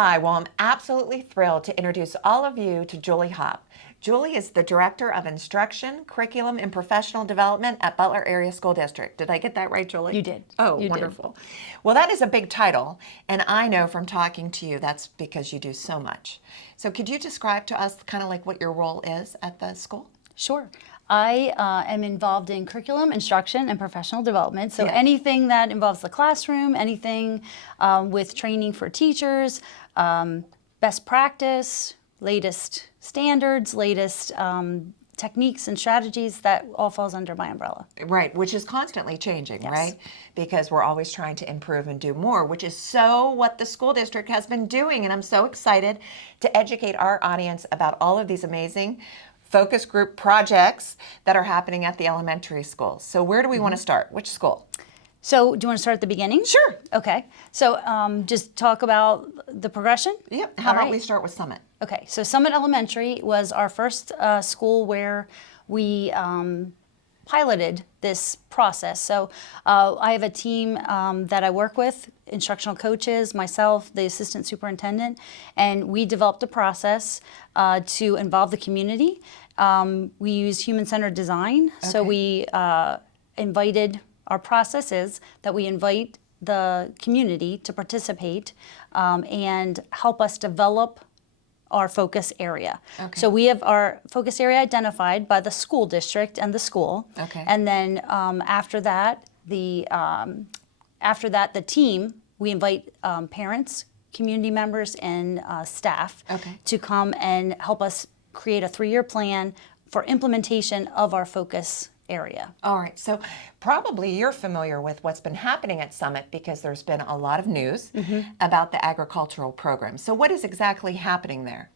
Hi, well, I'm absolutely thrilled to introduce all of you to Julie Hopp. Julie is the Director of Instruction, Curriculum, and Professional Development at Butler Area School District. Did I get that right, Julie? You did. Oh, You wonderful. Well, that is a big title, and I know from talking to you that's because you do so much. So could you describe to us kind of like what your role is at the school? Sure. I am involved in curriculum, instruction, and professional development. So Yeah. anything that involves the classroom, anything with training for teachers, best practice, latest standards, latest techniques and strategies, that all falls under my umbrella. Right, which is constantly changing, Yes. right? Because we're always trying to improve and do more, which is so what the school district has been doing. And I'm so excited to educate our audience about all of these amazing focus group projects that are happening at the elementary schools. So where do we want to start? Which school? So do you want to start at the beginning? Sure. Okay. So just talk about the progression? Yep. How All about right. we start with Summit? Okay, so Summit Elementary was our first school where we piloted this process. So I have a team that I work with, instructional coaches, myself, the assistant superintendent, and we developed a process to involve the community. We use human-centered design, so we invited, our process is that we invite the community to participate and help us develop our focus area. Okay. So we have our focus area identified by the school district and the school. Okay. And then after that, the team, we invite parents, community members, and staff to come and help us create a 3-year plan for implementation of our focus area. All right, so probably you're familiar with what's been happening at Summit because there's been a lot of news about the agricultural program. So what is exactly happening there?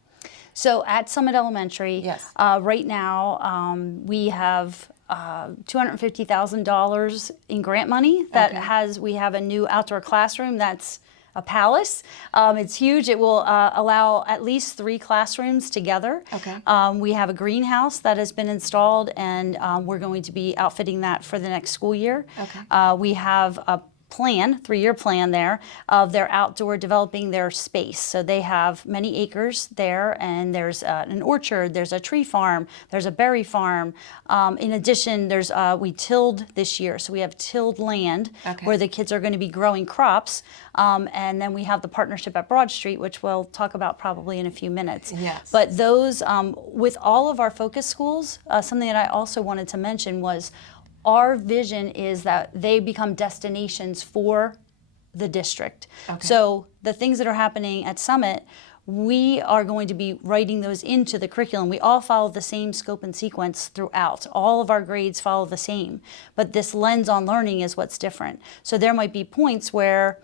So at Summit Elementary, Yes. Right now we have $250,000 in grant money that we have a new outdoor classroom that's a palace. It's huge. It will allow at least 3 classrooms together. Okay. We have a greenhouse that has been installed, and we're going to be outfitting that for the next school year. Okay. We have a 3-year plan there of their outdoor developing their space. So they have many acres there, and there's an orchard, there's a tree farm, there's a berry farm. In addition, there's we tilled this year, so we have tilled land where the kids are going to be growing crops. And then we have the partnership at Broad Street, which we'll talk about probably in a few minutes. Yes. But those, with all of our focus schools, something that I also wanted to mention was our vision is that they become destinations for the district. Okay. So the things that are happening at Summit, we are going to be writing those into the curriculum. We all follow the same scope and sequence throughout. All of our grades follow the same, but this lens on learning is what's different. So there might be points where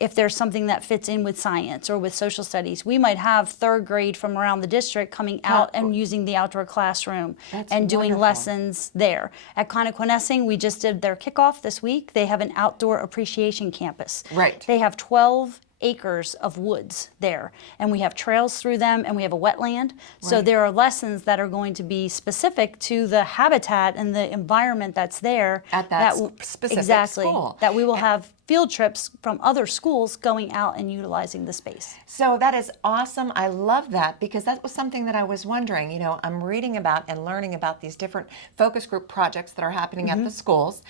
if there's something that fits in with science or with social studies, we might have 3rd grade from around the district coming out and using the outdoor classroom and doing lessons there. At Connequenessing, we just did their kickoff this week. They have an outdoor appreciation campus. Right. They have 12 acres of woods there, and we have trails through them, and we have a wetland. So there are lessons that are going to be specific to the habitat and the environment that's there At that specific school. that we will have field trips from other schools going out and utilizing the space. So that is awesome. I love that because that was something that I was wondering. You know, I'm reading about and learning about these different focus group projects that are happening at the schools.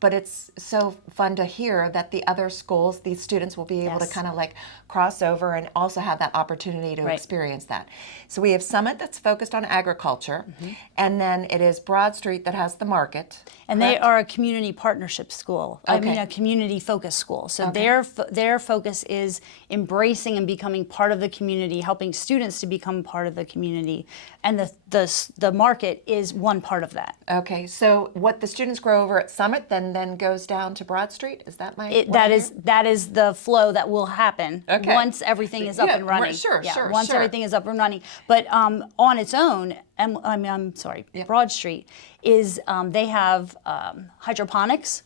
But it's so fun to hear that the other schools, these students will be able to kind of like cross over and also have that opportunity to experience that. So we have Summit that's focused on agriculture, and then it is Broad Street that has the market. And they are a community partnership school. I mean, a community focus school. So their focus is embracing and becoming part of the community, helping students to become part of the community. And the market is one part of that. Okay, so what the students grow over at Summit then goes down to Broad Street? Is that my? That is the flow that will happen once everything is up and running. Sure. Once everything is up and running. But on its own, Broad Street is they have hydroponics.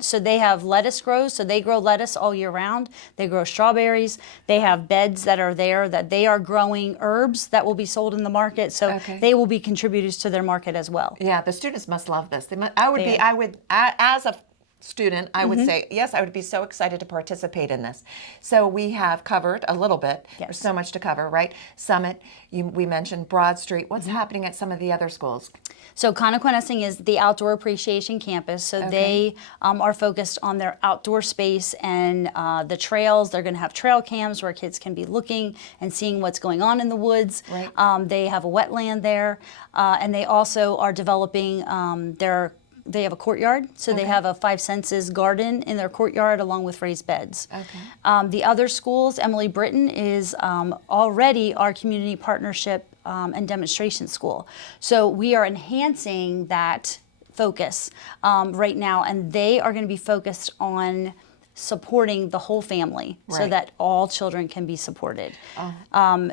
So they have lettuce grows. So they grow lettuce all year round. They grow strawberries. They have beds that are there that they are growing herbs that will be sold in the market. So they will be contributors to their market as well. Yeah, the students must love this. As a student, I would say, yes, I would be so excited to participate in this. So we have covered a little bit. Yes. There's so much to cover, right? Summit, we mentioned Broad Street. What's happening at some of the other schools? So Connequenessing is the Outdoor Appreciation Campus. So they are focused on their outdoor space and the trails. They're going to have trail cams where kids can be looking and seeing what's going on in the woods. Right. They have a wetland there, and they also are developing they have a courtyard, so they have a 5 senses garden in their courtyard along with raised beds. Okay. The other schools, Emily Britton is already our community partnership and demonstration school. So we are enhancing that focus right now, and they are going to be focused on supporting the whole family so Right. that all children can be supported.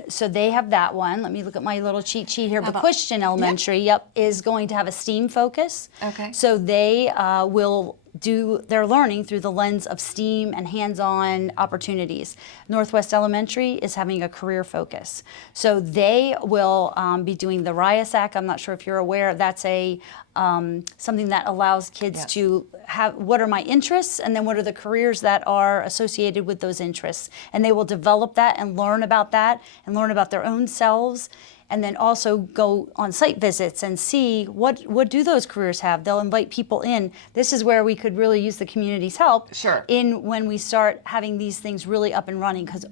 So they have that one. Let me look at my little cheat sheet here. Christian Elementary, is going to have a STEAM focus. Okay. So they will do their learning through the lens of STEAM and hands-on opportunities. Northwest Elementary is having a career focus. So they will be doing the RIASAC. I'm not sure if you're aware. That's a something that allows kids to have what are my interests and then what are the careers that are associated with those interests. And they will develop that and learn about their own selves. And then also go on site visits and see what do those careers have. They'll invite people in. This is where we could really use the community's help in when we start having these things really up and running, because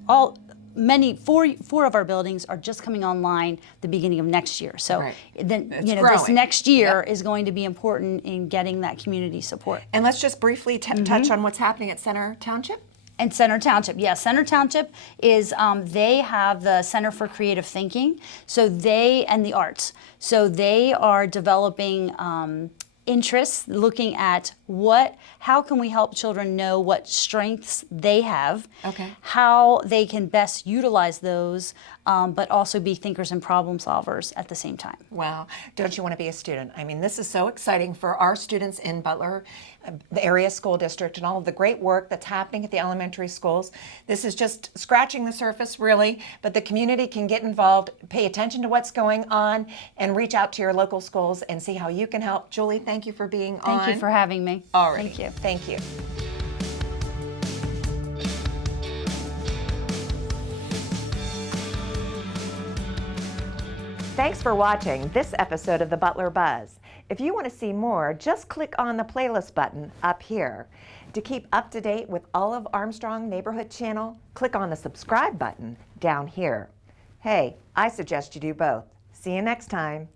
four of our buildings are just coming online the beginning of next year. So then It's this growing. next year is going to be important in getting that community support. And let's just briefly touch on what's happening at Center Township. And Center Township, yes. Center Township is, they have the Center for Creative Thinking, and the arts. So they are developing interests, looking at how can we help children know what strengths they have, how they can best utilize those, but also be thinkers and problem solvers at the same time. Wow. Don't you want to be a student? I mean, this is so exciting for our students in Butler, the area school district, and all of the great work that's happening at the elementary schools. This is just scratching the surface, really, but the community can get involved, pay attention to what's going on, and reach out to your local schools and see how you can help. Julie, thank you for being on. Thank you for having me. All right. Thank you. Thank you. Thanks for watching this episode of the Butler Buzz. If you want to see more, just click on the playlist button up here. To keep up to date with all of Armstrong Neighborhood Channel, click on the subscribe button down here. Hey, I suggest you do both. See you next time.